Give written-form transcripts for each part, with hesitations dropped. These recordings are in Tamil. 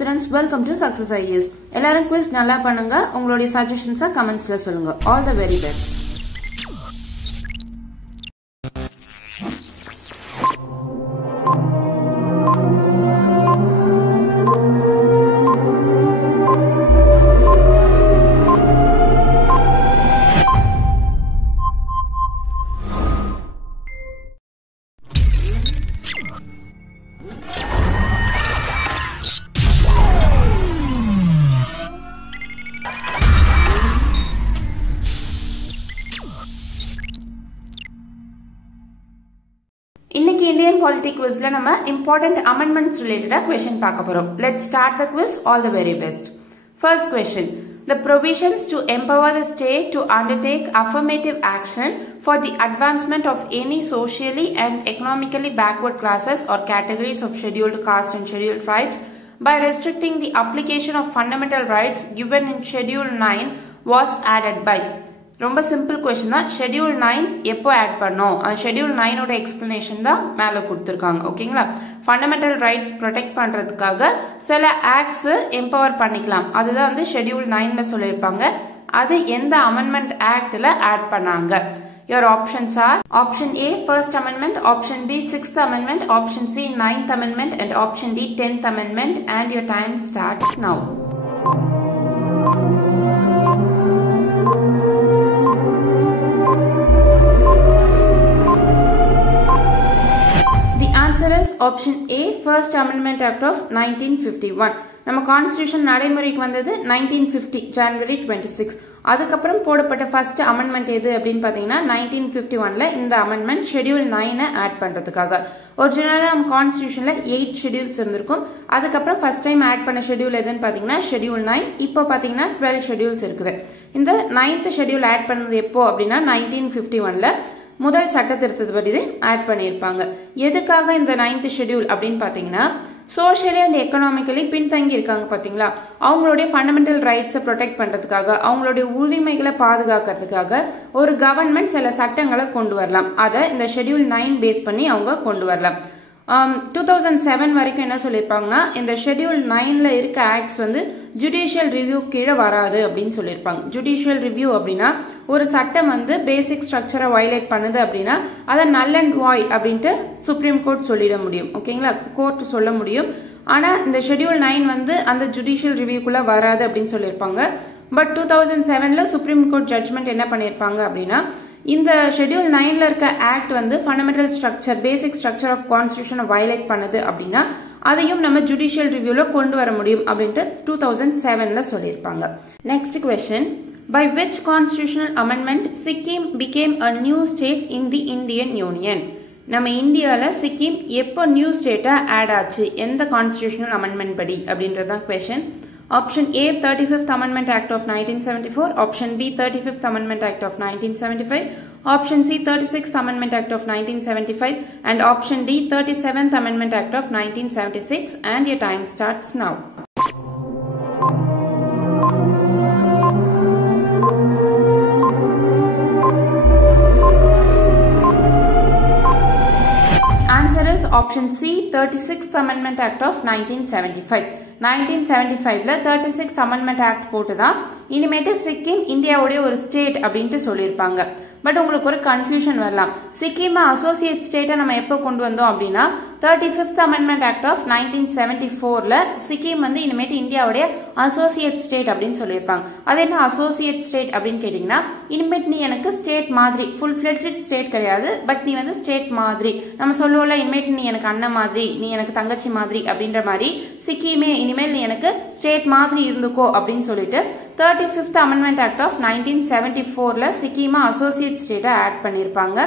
aspirants, welcome to Success IAS. எல்லாரும் quiz நல்லா பண்ணுங்க. உங்களுடைய suggestions commentsல சொல்லுங்க. All the very best. இன்னைக்கு Indian Polity Quizல நம்ம important amendments related question பார்க்க போறோம். Let's start the quiz. All the very best. First question. The provisions to empower the state to undertake affirmative action for the advancement of any socially and economically backward classes or categories of scheduled caste and scheduled tribes by restricting the application of fundamental rights given in Schedule 9 was added by. ரொம்ப சிம்பிள் क्वेश्चन தான். ஷெட்யூல் 9 எப்போ ஆட் பண்ணோம், அந்த ஷெட்யூல் 9 ஓட எக்ஸ்பிளனேஷன் தான் மேலே கொடுத்துருக்காங்க. ஓகேங்களா, ஃபண்டமெண்டல் ரைட்ஸ் ப்ரொடெக்ட் பண்ணுறதுக்காக சில ஆக்ட்ஸ் எம்பவர் பண்ணிக்கலாம், அதுதான் வந்து ஷெட்யூல் 9ல சொல்லியிருப்பாங்க. அது எந்த அமெண்ட்மெண்ட் ஆக்டில் ஆட் பண்ணாங்க? Your options are option A first amendment, option B sixth amendment, option C ninth amendment and option D 10th amendment. And your time starts now. Answer is option A first amendment act of 1951. நம்ம கான்ஸ்டிடியூஷன் நடைமுறைக்கு வந்தது 1950 ஜனவரி 26. அதுக்கப்புறம் போடப்பட்ட ஃபர்ஸ்ட் அமெண்ட்மெண்ட் எது அப்படின்னு பார்த்தீங்கன்னா 1951ல இந்த அமெண்ட்மெண்ட் ஷெட்யூல் 9 ஆட் பண்றதுக்காக. ஒரிஜினலாக நம்ம கான்ஸ்டிடியூஷன்ல 8 ஷெட்யூல்ஸ் இருந்திருக்கும். அதுக்கப்புறம் ஃபர்ஸ்ட் டைம் ஆட் பண்ண ஷெட்யூல் எதுன்னு பார்த்தீங்கன்னா ஷெட்யூல் 9. இப்போ பார்த்தீங்கன்னா 12 ஷெட்யூல்ஸ் இருக்குது. இந்த 9th ஷெட்யூல் ஆட் பண்ணது எப்போ அப்படின்னா 1951ல முதல் சட்ட திருத்தப்படி ஆட் பண்ணியிருப்பாங்க. எதுக்காக இந்த 9th ஷெட்யூல் அப்படின்னு பார்த்தீங்கன்னா சோஷியலி அண்ட் எக்கனாமிக்கலி பின்தங்கி இருக்காங்க பார்த்தீங்களா, அவங்களுடைய ஃபண்டமெண்டல் ரைட்ஸை ப்ரொடெக்ட் பண்ணுறதுக்காக, அவங்களுடைய உரிமைகளை பாதுகாக்கிறதுக்காக ஒரு கவர்மெண்ட் சில சட்டங்களை கொண்டு வரலாம். அதை இந்த ஷெட்யூல் 9 பேஸ் பண்ணி அவங்க கொண்டு வரலாம். 2007 வரைக்கும் என்ன சொல்லியிருப்பாங்கன்னா இந்த ஷெட்யூல் 9ல இருக்க ஆக்ட்ஸ் வந்து ஜுடிஷியல் ரிவ்யூ கீழே வராது அப்படின்னு சொல்லியிருப்பாங்க. ஜுடிஷியல் ரிவ்யூ அப்படின்னா ஒரு சட்டம் வந்து பேசிக் ஸ்ட்ரக்சரை வயலேட் பண்ணுது அப்படின்னா அதை நல் அண்ட் வாய்ட் அப்படின்ட்டு சுப்ரீம் கோர்ட் சொல்லிட முடியும். ஓகேங்களா, கோர்ட் சொல்ல முடியும். ஆனா இந்த ஷெட்யூல் 9 வந்து அந்த ஜுடிஷியல் ரிவ்யூக்குள்ள வராது அப்படின்னு சொல்லியிருப்பாங்க. பட் 2007ல சுப்ரீம் கோர்ட் ஜட்மெண்ட் என்ன பண்ணியிருப்பாங்க அப்படின்னா இந்த ஷெட்யூல் 9ல இருக்க ஆக்ட் வந்து fundamental structure basic structure of கான்ஸ்டிடியூஷனை வயலேட் பண்ணுது அப்படின்னா அதையும் நம்ம ஜுடிஷியல் ரிவ்யூல கொண்டு வர முடியும் அப்படின்ட்டு 2007ல சொல்லியிருப்பாங்க. Next question. By which constitutional amendment Sikkim became a new state in the Indian Union? நம்ம இந்தியால சிக்கிம் எப்போ நியூ ஸ்டேட்டா ஆட் ஆச்சு, எந்த கான்ஸ்டிடியூஷனல் அமெண்ட்மெண்ட் படி அப்படின்றதான் question. Option A 35th Amendment Act of 1974, option B 35th Amendment Act of 1975, option C 36th Amendment Act of 1975 and option D 37th Amendment Act of 1976. And your time starts now. Answer is option C 36th Amendment Act of 1975. 1975ல 36th Amendment Act போட்டுதான் இனிமேட்டு சிக்கிம் இந்தியாவுடைய ஒரு ஸ்டேட் அப்படின்ட்டு சொல்லியிருப்பாங்க. பட் உங்களுக்கு ஒரு கன்ஃபியூஷன் வரலாம், சிக்கிம் அசோசியேட் ஸ்டேட்டை நம்ம எப்போ கொண்டு வந்தோம் அப்படின்னா 35th Amendment Act of 1974ல Sikkim வந்து இனிமேட்டு இந்தியாவுடைய அசோசியேட் ஸ்டேட் அப்படின்னு சொல்லியிருப்பாங்க. அது என்ன அசோசியேட் ஸ்டேட் அப்படின்னு கேட்டீங்கன்னா இனிமேட்டு நீ எனக்கு ஸ்டேட் மாதிரி ஃபுல் ஃபிளெட்ஜட் ஸ்டேட் கிடையாது, பட் நீ வந்து ஸ்டேட் மாதிரி நம்ம சொல்லுவோம்ல, இனிமேட்டு நீ எனக்கு அண்ணன் மாதிரி, நீ எனக்கு தங்கச்சி மாதிரி அப்படின்ற மாதிரி சிக்கிமே இனிமேல் நீ எனக்கு ஸ்டேட் மாதிரி இருந்துக்கோ அப்படின்னு சொல்லிட்டு 35th Amendment Act of 1974ல சிக்கிமா அசோசியேட் ஸ்டேட்டை ஆட் பண்ணியிருப்பாங்க.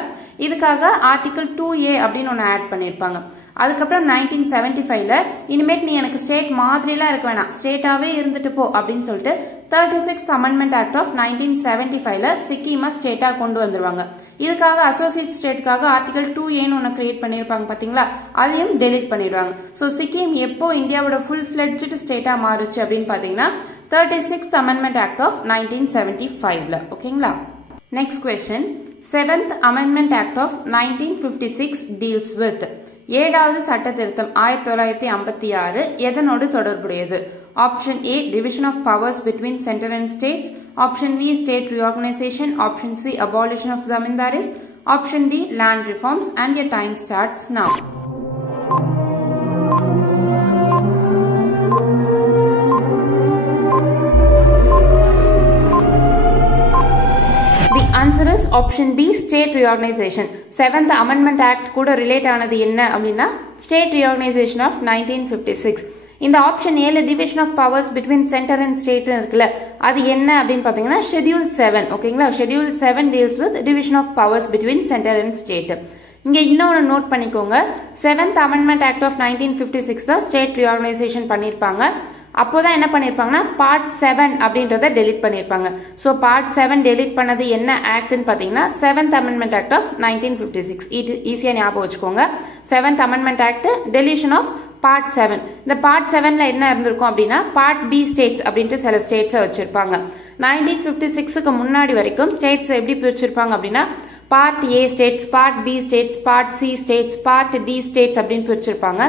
இதுக்காக ஆர்டிகல் 2A அப்படின்னு ஒன்று ஆட் பண்ணியிருப்பாங்க. அதுக்கப்புறம் 1975ல இனிமேட் நீ எனக்கு ஸ்டேட் மாதிரிலாம் இருக்க வேணாம், ஸ்டேட்டாவே இருந்துட்டு போ அப்படின்னு சொல்லிட்டு 36th Amendment Act of 1975ல சிக்கிமா ஸ்டேட்டா கொண்டு வந்துருவாங்க. இதுக்காக அசோசியேட் ஸ்டேட்டுக்காக ஆர்டிகல் 2Aன்னு ஒன்று கிரியேட் பண்ணியிருப்பாங்க பார்த்தீங்களா, அதையும் டெலிட் பண்ணிடுவாங்க. ஸோ சிக்கிம் எப்போ இந்தியாவோட ஃபுல் ஃபிளெட்ஜட் ஸ்டேட்டா மாறுச்சு அப்படின்னு பார்த்தீங்கன்னா 36th Amendment Act of 1975ல. ஓகேங்களா. Next question. 7th Amendment Act of 1956 deals with ஏழாவது சட்ட திருத்தம் 1956 எதனோடு தொடர்புடையது? Option A division of powers between center and states, option B state reorganization, option C abolition of zamindaris, option D land reforms. And your time starts now. The answer is option B state reorganization. 7th Amendment Act கூட ரிலேட் ஆனது என்ன அப்படின்னா state reorganization of 1956. இந்த ஆப்ஷன் ஏல division of powers between centre and state இருக்குல்ல, அது என்ன அப்படின்னு பார்த்தீங்கன்னா ஷெட்யூல் 7. ஓகேங்களா, schedule 7 deals with division of powers between centre and state. இங்க இன்னொரு நோட் பண்ணிக்கோங்க, 7th Amendment Act of 1956 தான் ஸ்டேட் ரிஆர்கனைசேஷன் பண்ணியிருப்பாங்க. அப்போதான் என்ன பண்ணிருப்பாங்கன்னா பார்ட் 7 அப்படின்றத டெலிட் பண்ணிருப்பாங்க. சோ பார்ட் 7 டெலிட் பண்ணது என்ன ஆக்ட்னு பாத்தீங்கன்னா 7th Amendment Act of 1956. இது ஈஸியா ஞாபகம் வச்சுக்கோங்க. 7th Amendment Act deletion of part 7. இந்த பார்ட் 7ல என்ன இருந்திருக்கும் அப்படின்னா பார்ட் பி ஸ்டேட்ஸ் அப்படின்ட்டு சில ஸ்டேட்ஸை வச்சிருப்பாங்க. 1956க்கு முன்னாடி வரைக்கும் ஸ்டேட்ஸ் எப்படி பிரிச்சிருப்பாங்க அப்படின்னா part A states, part B states, part C states, part D states அப்படின்னு பிரிச்சிருப்பாங்க.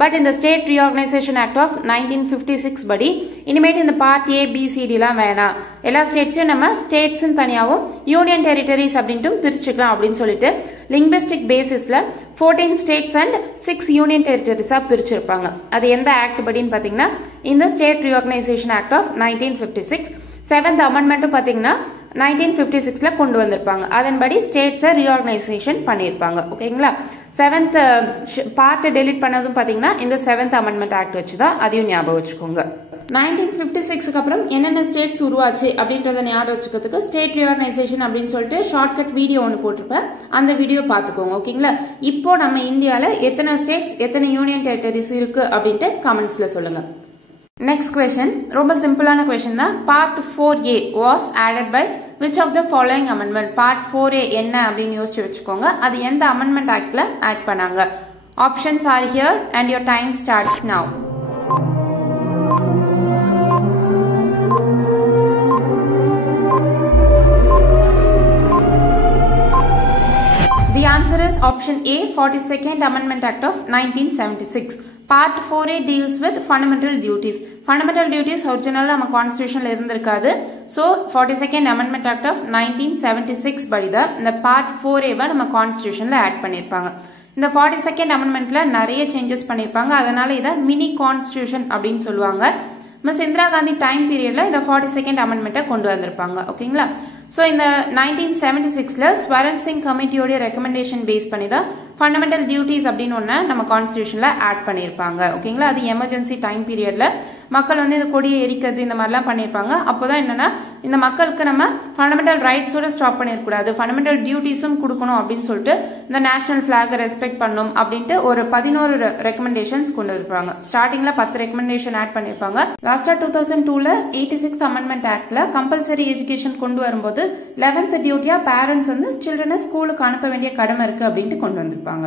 பட் இந்த ஸ்டேட் ரீஆர்கனைசேஷன் ஆக்ட் ஆஃப் 1956 படி இனிமேட்டு இந்த பார்ட் ஏ பி சிடிலாம் வேணாம், எல்லா ஸ்டேட்ஸையும் நம்ம ஸ்டேட்ஸ் தனியாகவும் யூனியன் டெரிட்டரிஸ் அப்படின்ட்டு பிரிச்சுக்கலாம் அப்படின்னு சொல்லிட்டு லிங்குவிஸ்டிக் பேசிஸ்ல 14 ஸ்டேட்ஸ் அண்ட் 6 யூனியன் டெரிட்டரிஸா பிரிச்சிருப்பாங்க. அது எந்த ஆக்ட் படின்னு பாத்தீங்கன்னா இந்த state reorganisation act of 1956. 7th amendment பாத்தீங்கன்னா 1956ல கொண்டு வந்திருப்பாங்க. அதன்படி ஸ்டேட்ஸை ரீஆர்கனைசேஷன் பண்ணிருப்பாங்க. ஓகேங்களா, 7th பார்ட் டெலிட் பண்ணதும் பாத்தீங்கன்னா இந்த 7th Amendment Act வச்சுதான், அதையும் ஞாபகம் வச்சுக்கோங்க. 1956க்கு அப்புறம் என்னென்ன ஸ்டேட்ஸ் உருவாச்சு அப்படின்றத ஞாபகம் வச்சுக்கிறதுக்கு ஸ்டேட் ரீஆர்கனைசேஷன் அப்படின்னு சொல்லிட்டு ஷார்ட்கட் வீடியோ ஒன்று போட்டிருப்பேன், அந்த வீடியோ பார்த்துக்கோங்க. ஓகேங்களா, இப்போ நம்ம இந்தியாவில் எத்தனை ஸ்டேட்ஸ் எத்தனை யூனியன் டெரிட்டரிஸ் இருக்கு அப்படின்ட்டு கமெண்ட்ஸ்ல சொல்லுங்க. Next question, ரொம்ப சிம்பிளான கொஸ்டின் தான். Part 4A was added by which of the following amendment? Part 4A என்ன அப்படின்னு யோசிச்சு வச்சுக்கோங்க. அது எந்த அமெண்ட்மெண்ட் ஆக்ட்ல ஆட் பண்ணாங்க? Options are here and your time starts now. The answer is option A, 42nd Amendment Act of 1976. Part 4A deals with fundamental duties. Fundamental duties original நம்ம கான்ஸ்டிடியூஷன்ல இருந்திருக்காது. So 42nd Amendment Act of 1976 படிதான் இந்த பார்ட் 4A நம்ம கான்ஸ்டிடியூஷன்ல ஆட் பண்ணிருப்பாங்க. இந்த 42nd Amendmentல நிறைய சேஞ்சஸ் பண்ணிருப்பாங்க, அதனால இத மினி கான்ஸ்டிடியூஷன் அப்படின்னு சொல்லுவாங்க. மிஸ் இந்திரா காந்தி டைம் பீரியட்ல இந்த 42nd Amendment கொண்டு வந்திருப்பாங்க. ஓகேங்களா, சோ இந்த 1976ல ஸ்வரன் சிங் கமிட்டியோட ரெக்கமெண்டேஷன் பேஸ் பண்ணி தான் ஃபண்டமெண்டல் டியூட்டிஸ் அப்படின்னு ஒன்று நம்ம கான்ஸ்டிடியூஷன்ல ஆட் பண்ணியிருப்பாங்க. ஓகேங்களா, அது எமர்ஜென்சி டைம் பீரியட்ல மக்கள் வந்து இந்த கொடியை எரிக்கிறது இந்த மாதிரிலாம் பண்ணியிருப்பாங்க. அப்போதான் என்னன்னா இந்த மக்களுக்கு நம்ம ஃபண்டமெண்டல் ரைட்ஸோட ஸ்டாப் பண்ணிடக்கூடாது, ஃபண்டமெண்டல் டியூட்டிஸும் கொடுக்கணும் அப்படின்னு சொல்லிட்டு இந்த நேஷனல் பிளாகை ரெஸ்பெக்ட் பண்ணணும் அப்படின்ட்டு ஒரு 11 ரெக்கமெண்டேஷன்ஸ் கொண்டு இருப்பாங்க. ஸ்டார்டிங்ல 10 ரெக்கமெண்டேஷன் ஆட் பண்ணியிருப்பாங்க. லாஸ்டா 2002ல 86th Amendment Actல கம்பல்சரி எஜுகேஷன் கொண்டு வரும்போது 11th டியூட்டியா பேரண்ட்ஸ் வந்து சில்ட்ரனை ஸ்கூலுக்கு அனுப்ப வேண்டிய கடமை இருக்கு அப்படின்ட்டு கொண்டு வந்திருப்பாங்க.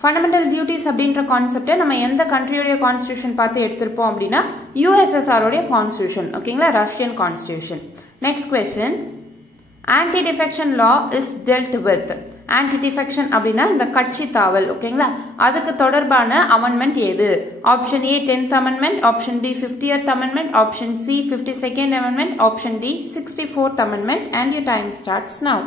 ஃபண்டமெண்டல் டியூட்டிஸ் அப்படின்ற கான்செப்டை நம்ம எந்த கண்ட்ரியோட கான்ஸ்டிடியூஷன் பார்த்து எடுத்திருப்போம் அப்படின்னா USSR உடைய கான்ஸ்டிடியூஷன். ஓகேங்களா, Russian constitution. Next question, anti defection law is dealt with. Anti defection அப்படின்னா இந்த கட்சி தாவல். ஓகேங்களா, அதுக்கு தொடர்பான அமெண்ட்மெண்ட் எது? Option A 10th Amendment, option B 50th Amendment, option C 52nd Amendment, option D 64th Amendment. And your time starts now.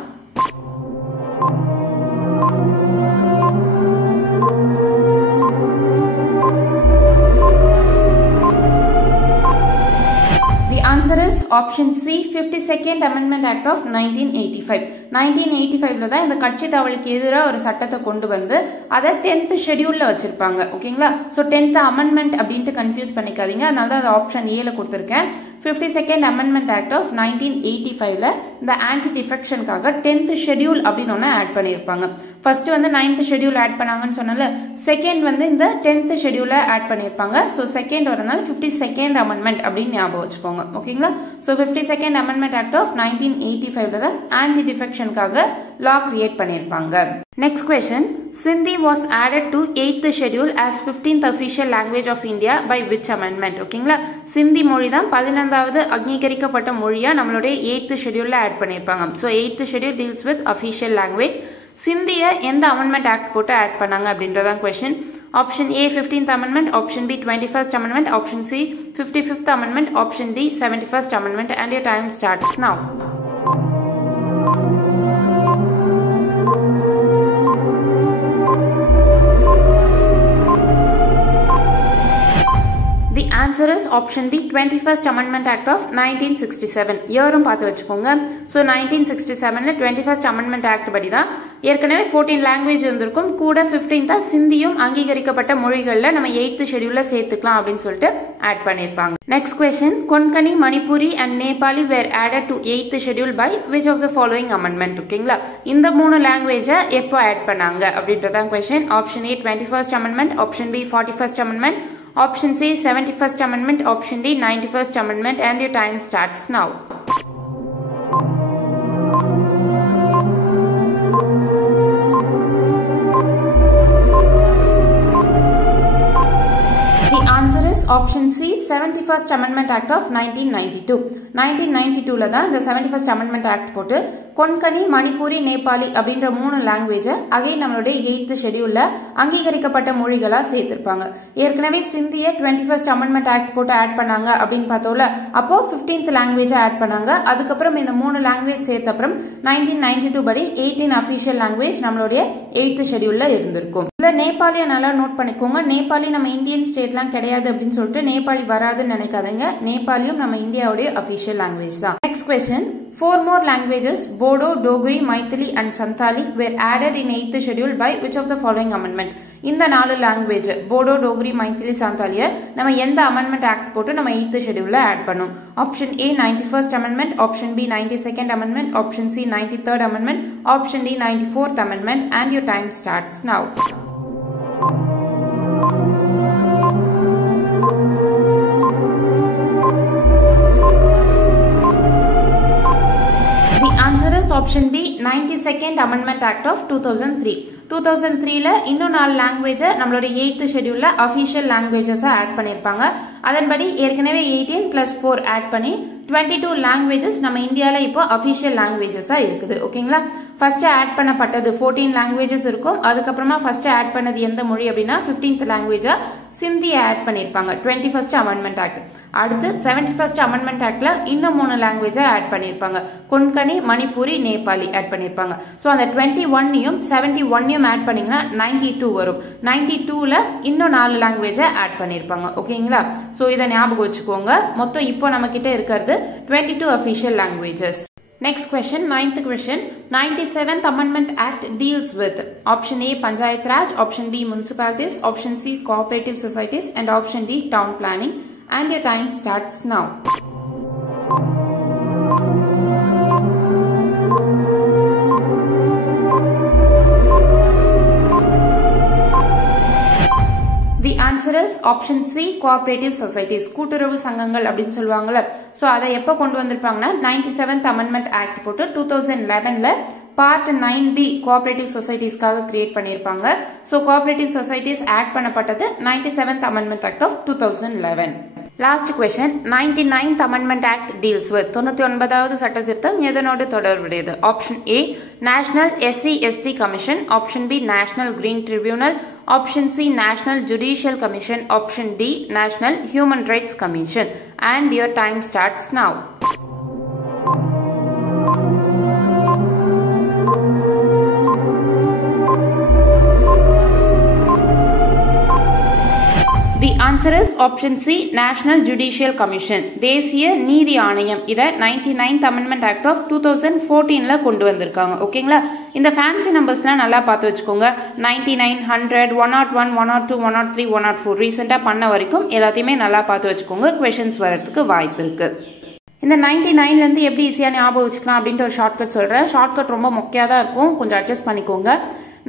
Answer is option C 52nd Amendment Act of 1985. 1985ல தான் இந்த கட்சி தாவலுக்கு எதிராக ஒரு சட்டத்தை கொண்டு வந்து அதை 10th ஷெட்யூல்ல வச்சிருப்பாங்க. ஓகேங்களா, ஸோ 10th Amendment அப்படின்ட்டு கன்ஃபியூஸ் பண்ணிக்காதீங்க, அதனால தான் அது ஆப்ஷன் ஏல கொடுத்துருக்கேன். 52nd Amendment Act of 1985ல இந்த ஆன்டி டிஃபெக்ஷனுக்காக 10th ஷெட்யூல் அப்படின்னு ஒன்று ஆட் பண்ணியிருப்பாங்க. ஃபர்ஸ்ட் வந்து 9th ஷெட்யூல் ஆட் பண்ணாங்கன்னு சொன்னால செகண்ட் வந்து இந்த 10th ஷெட்யூல ஆட் பண்ணியிருப்பாங்க. ஸோ செகண்ட் வரனால 52nd Amendment அப்படின்னு ஞாபகம் வச்சுக்கோங்க. ஓகேங்களா, so 52nd Amendment Act of 1985ல தான் ஆன்டி டிஃபெக்ஷனுக்காக லா கிரியேட் பண்ணியிருப்பாங்க. Next question, Sindhi was added to 8th schedule as 15th official language of India by which amendment? ஓகேங்களா, சிந்தி மொழி தான் 15வது அங்கீகரிக்கப்பட்ட மொழியா நம்மளுடைய 8th schedule ஆட் பண்ணியிருப்பாங்க. So 8th schedule deals with official language. சிந்தியை எந்த அமெண்ட்மெண்ட் ஆக்ட் போட்டு ஆட் பண்ணாங்க அப்படின்றதான் question. Option A 15th amendment, option B 21st amendment, option C 55th amendment, option D 71st amendment, and your time starts now. The answer is option B, 21st Amendment Act of 1967. இயரும் பார்த்து வச்சுக்கோங்க. ஸோ 1967ல 21st Amendment Act படி தான் ஏற்கனவே 14 லாங்குவேஜ் இருந்திருக்கும், கூட 15 சிந்தியும் அங்கீகரிக்கப்பட்ட மொழிகளில் நம்ம 8th ஷெடியூலில் சேர்த்துக்கலாம் அப்படின்னு சொல்லிட்டு ஆட் பண்ணியிருப்பாங்க. Next question, Konkani, Manipuri and Nepali were added to 8th schedule by which of the following amendment? ஓகேங்களா, இந்த 3 லாங்குவேஜை எப்போ ஆட் பண்ணாங்க அப்படின்றதான் question. Option A 21st Amendment, option B 41st Amendment, option C 71st Amendment, option D 91st Amendment, and your time starts now. The answer is option C 71st Amendment Act of 1992. 1992ல தான் இந்த 71st Amendment Act போட்டு கொன்கனி, மணிப்பூரி, நேபாளி அப்படின்ற 3 லாங்குவேஜை அகைன் நம்மளுடைய 8th ஷெடியூல்ல அங்கீகரிக்கப்பட்ட மொழிகளா சேர்த்திருப்பாங்க. ஏற்கனவே சிந்தியை 21st Amendment Act போட்டு ஆட் பண்ணாங்க அப்படின்னு பார்த்தோம்ல, அப்போ 15th லாங்குவேஜை ஆட் பண்ணாங்க. அதுக்கப்புறம் இந்த 3 லாங்குவேஜ் சேர்த்த அப்புறம் 1992 படி 18 அபிஷியல் லாங்குவேஜ் நம்மளுடைய 8th ஷெடியூல்ல இருந்திருக்கும். இதுல நேபாளியை நல்லா நோட் பண்ணிக்கோங்க. நேபாளி நம்ம இந்தியன் ஸ்டேட்லாம் கிடையாது அப்படின்னு சொல்லிட்டு நேபாளி வராதுன்னு நினைக்காதீங்க. நேபாளியும் நம்ம இந்தியாவுடைய அபிஷியல் லாங்குவேஜ் தான். Next question, 4 more languages Bodo, Dogri, Maithili and Santali were added in 8th schedule by which of the following amendment? இந்த 4 லாங்குவேஜ் போடோ, டோக்ரி, மைத்திலி, சாந்தாலிய நம்ம எந்த அமெண்ட்மெண்ட் ஆக்ட் போட்டு நம்ம 8th ஷெடியூல்ல ஆட் பண்ணோம்? Option A 91st Amendment, option B 92nd Amendment, option C 93rd Amendment, option D 94th Amendment, and your time starts now. The answer is option B, 92nd Amendment Act of 2003. 2003ல இன்னும் 4 லாங்குவேஜை நம்மளோட 8th ஷெடியூல்ல அபிஷியல் லாங்குவேஜஸா ஆட் பண்ணிருப்பாங்க. அதன்படி ஏற்கனவே 18 + 4 ஆட் பண்ணி 22 லாங்குவேஜஸ் நம்ம இந்தியால இப்போ அபிஷியல் லாங்குவேஜஸா இருக்குது. ஓகேங்களா, ஃபர்ஸ்ட் ஆட் பண்ணப்பட்டது 14 லாங்குவேஜஸ் இருக்கும். அதுக்கப்புறமா ஃபர்ஸ்ட் ஆட் பண்ணது எந்த மொழி அப்படின்னா 15th லாங்குவேஜா சிந்தியை ஆட் பண்ணிருப்பாங்க 21st Amendment Act. அடுத்து 71st Amendment Actல இன்னும் 3 லாங்குவேஜை ஆட் பண்ணிருப்பாங்க. கொன்கனி, மணிப்பூரி, நேபாளி ஆட் பண்ணிருப்பாங்க. ஸோ அந்த 21யும் 71யும் ஆட் பண்ணீங்கன்னா 92 வரும். 92ல இன்னும் 4 லாங்குவேஜை ஆட் பண்ணிருப்பாங்க. ஓகேங்களா, ஸோ இதை ஞாபகம் வச்சுக்கோங்க. மொத்தம் இப்போ நம்ம கிட்ட இருக்கிறது 22 official languages. Next question, 9th question. 97th Amendment Act deals with option A Panchayat Raj, option B municipalities, option C cooperative societies, and option D town planning. And your time starts now. The answer is option C cooperative societies. கூட்டுறவு சங்கங்கள் அப்படின்னு சொல்லுவாங்கல்ல, சோ அதை எப்ப கொண்டு வந்திருப்பாங்கன்னா 97th Amendment Act போட்டு 2011ல பார்ட் 9B கோஆபரேட்டிவ் சொசைட்டிஸ்க்காக கிரியேட் பண்ணிருப்பாங்க. சோ கோஆபரேட்டிவ் சொசைட்டிஸ் ஆட் பண்ணப்பட்டது 97th Amendment Act of 2011. Last question, 99th Amendment Act deals with 99வது சட்ட திருத்தம் எதனோடு தொடர்புடையது? Option A national SC/ST commission, option B national green tribunal, option C national judicial commission, option D national human rights commission. And your time starts now. The answer is option C National Judicial Commission. தேசிய நீதி ஆணையம். இத 99th Amendment Act of 2014ல கொண்டு வந்திருக்காங்க. ஓகேங்களா, இந்த ஃபேன்சி நம்பர்ஸ்லாம் நல்லா பார்த்து வச்சுக்கோங்க. 99, 100, 101, 102, 103, 104 ரீசெண்டா பண்ண வரைக்கும் எல்லாத்தையுமே நல்லா பார்த்து வச்சுக்கோங்க. क्वेश्चंस வரதுக்கு வாய்ப்பு இருக்கு. இந்த 99ல இருந்து எப்படி ஈஸியா ஞாபகம் வச்சுக்கலாம் அப்படின்ற ஒரு ஷார்ட்கட் சொல்றேன். ஷார்ட்கட் ரொம்ப முக்கியமா தான் இருக்கும், கொஞ்சம் அட்ஜஸ்ட் பண்ணிக்கோங்க.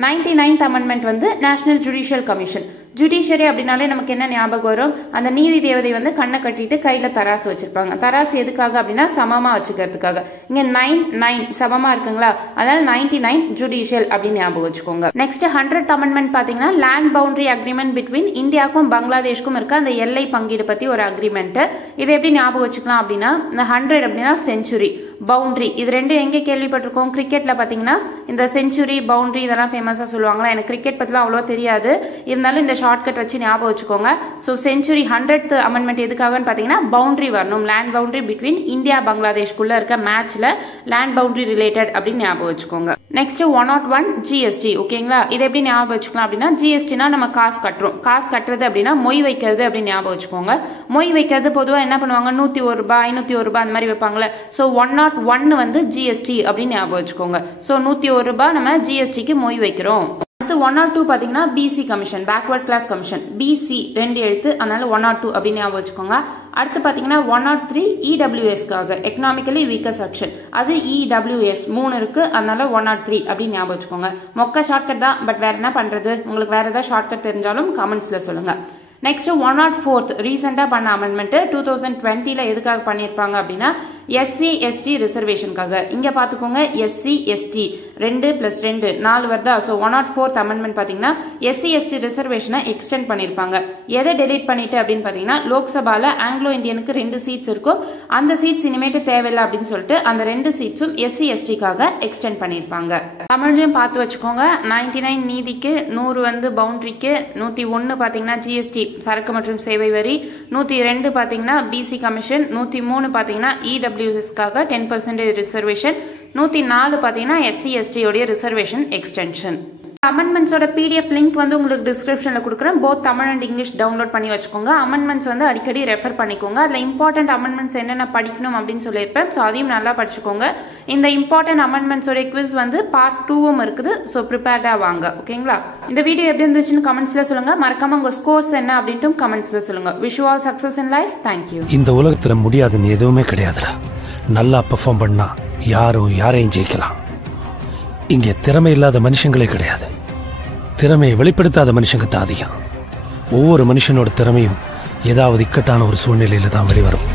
99th Amendment வந்து நேஷனல் ஜுடிஷியல் கமிஷன். ஜுடிஷியரி அப்படின்னாலே நமக்கு என்ன ஞாபகம் வரும்? அந்த நீதி தேவதை வந்து கண்ணை கட்டிட்டு கையில தராசு வச்சிருப்பாங்க. தராசு எதுக்காக அப்படின்னா சமமா வச்சுக்கிறதுக்காக. இங்க 99 சமமா இருக்குங்களா, அதனால 99 ஜுடிஷியல் அப்படின்னு ஞாபகம் வச்சுக்கோங்க. நெக்ஸ்ட் 100th Amendment பாத்தீங்கன்னா லேண்ட் பவுண்டரி அக்ரிமெண்ட் பிட்வீன் இந்தியாவுக்கும் பங்களாதேஷ்க்கும் இருக்க அந்த எல்லை பங்கீடு பத்தி ஒரு அக்ரிமெண்ட். இதை எப்படி ஞாபகம் வச்சுக்கலாம் அப்படின்னா, இந்த 100 அப்படின்னா செஞ்சுரி, பவுண்டரி. இது ரெண்டும் எங்கே கேள்விப்பட்டிருக்கோம்? கிரிக்கெட்டில் பார்த்தீங்கன்னா இந்த செஞ்சுரி, பவுண்டரி இதெல்லாம் ஃபேமஸாக சொல்லுவாங்களா. எனக்கு கிரிக்கெட் பற்றிலாம் அவ்வளோ தெரியாது, இருந்தாலும் இந்த ஷார்ட்கட் வச்சு ஞாபகம் வச்சுக்கோங்க. ஸோ செஞ்சுரி 100th அமெண்ட்மெண்ட் எதுக்காகன்னு பார்த்தீங்கன்னா பவுண்டரி வரணும், லேண்ட் பவுண்டரி பிட்வீன் இந்தியா பங்களாதேஷ்குள்ளே இருக்க மேட்ச்சில் லேண்ட் பவுண்டரி ரிலேட்டட் அப்படின்னு ஞாபகம் வச்சுக்கோங்க. Next 101 GST. ஓகேங்களா, இது எப்படி ஞாபகம் வச்சுக்கலாம் அப்படின்னா GSTனா நம்ம காசு கட்டுறோம், காசு கட்டுறது அப்படின்னா மொய் வைக்கிறது அப்படின்னு ஞாபகம் வச்சுக்கோங்க. மொய் வைக்கிறது பொதுவாக என்ன பண்ணுவாங்க, 101 ரூபாய் 501 ரூபாய் அந்த மாதிரி வைப்பாங்களே. ஸோ 101 வந்து GST அப்படின்னு ஞாபகம் வச்சுக்கோங்க. ஸோ 101 ரூபாய் நம்ம GSTக்கு மொய் வைக்கிறோம். அடுத்து 102 பார்த்தீங்கன்னா BC commission, backward class commission. BC 2 எழுத்து, அதனால 102 அப்படின்னு ஞாபகம் வச்சுக்கோங்க. அடுத்து பார்த்தீங்கன்னா 103 EWSக்காக, எக்கனாமிக்கலி வீக்கர் செக்ஷன். அது EWS 3 இருக்கு, அதனால 103 அப்படின்னு ஞாபகம் வச்சுக்கோங்க. மொக்க ஷார்ட்கட் தான், பட் வேற என்ன பண்றது, உங்களுக்கு வேற ஏதாவது ஷார்ட்கட் தெரிஞ்சாலும் கமெண்ட்ஸ்ல சொல்லுங்க. நெக்ஸ்ட் 104th ரீசெண்டாக பண்ண அமெண்ட்மெண்ட் 2020ல எதுக்காக பண்ணியிருப்பாங்க அப்படின்னா SC ST ரிசர்வேஷனுக்காக. இங்க பாத்துக்கோங்க SC ST 2 + 2 4 வருதா. ஸோ 104th அமெண்ட்மெண்ட் பார்த்தீங்கன்னா SC ST ரிசர்வேஷனை எக்ஸ்டெண்ட் பண்ணியிருப்பாங்க. எதை டெலீட் பண்ணிட்டு அப்படின்னு பார்த்தீங்கன்னா லோக்சபால ஆங்கிலோ இந்தியனுக்கு 2 சீட்ஸ் இருக்கும், அந்த சீட்ஸ் இனிமேட்டு தேவையில்லை அப்படின்னு சொல்லிட்டு அந்த 2 சீட்ஸும் SC STக்காக எக்ஸ்டெண்ட் பண்ணியிருப்பாங்க. தமிழ்லையும் பார்த்து வச்சுக்கோங்க. 99 நீதிக்கு, 100 வந்து பவுண்டரிக்கு, 101 பார்த்தீங்கன்னா GST சரக்கு மற்றும் சேவை வரி, 102 பார்த்தீங்கன்னா BC கமிஷன், 103 பார்த்தீங்கன்னா EWSக்காக 10% ரிசர்வேஷன், 104 பார்த்தீங்கன்னா SC ST உடைய ரிசர்வேஷன் எக்ஸ்டென்ஷன். அமெண்ட்மெண்ட்ஸோட PDF லிங்க் வந்து உங்களுக்கு டிஸ்கிரிப்ஷன்ல கொடுக்குறேன். Both Tamil and English download பண்ணி வச்சுக்கோங்க. அமெண்ட்மெண்ட்ஸ் வந்து அடிக்கடி ரெஃபர் பண்ணிக்கோங்க. அதில் இம்பார்ட்டன்ட் அமெண்ட்மெண்ட்ஸ் என்னென்ன படிக்கணும் அப்படின்னு சொல்லியிருப்பேன். ஸோ அதையும் நல்லா படிச்சுக்கோங்க. இந்த இம்பார்ட்டன்ட் அமெண்ட்மெண்ட்ஸோட குவிஸ் வந்து பார்ட் 2வும் இருக்குது. ஸோ ப்ரிப்பேர்டாக வாங்க. ஓகேங்களா, இந்த வீடியோ எப்படி இருந்துச்சுன்னு கமெண்ட்ஸ்ல சொல்லுங்க. மறக்காம உங்க ஸ்கோர்ஸ் என்ன அப்படின்ட்டு கமெண்ட்ஸ்ல சொல்லுங்க. Wish you all success in life. Thank you. இந்த உலகத்துல முடியாதுன்னு எதுவுமே கிடையாதுடா. நல்லா பெர்ஃபார்ம் பண்ணா யாரையும் ஜெயிக்கலாம். இங்கே திறமை இல்லாத மனுஷங்களே கிடையாது, திறமையை வெளிப்படுத்தாத மனுஷங்க தான் அதிகம். ஒவ்வொரு மனுஷனோட திறமையும் ஏதாவது இக்கட்டான ஒரு சூழ்நிலையில தான் வெளிவரும்.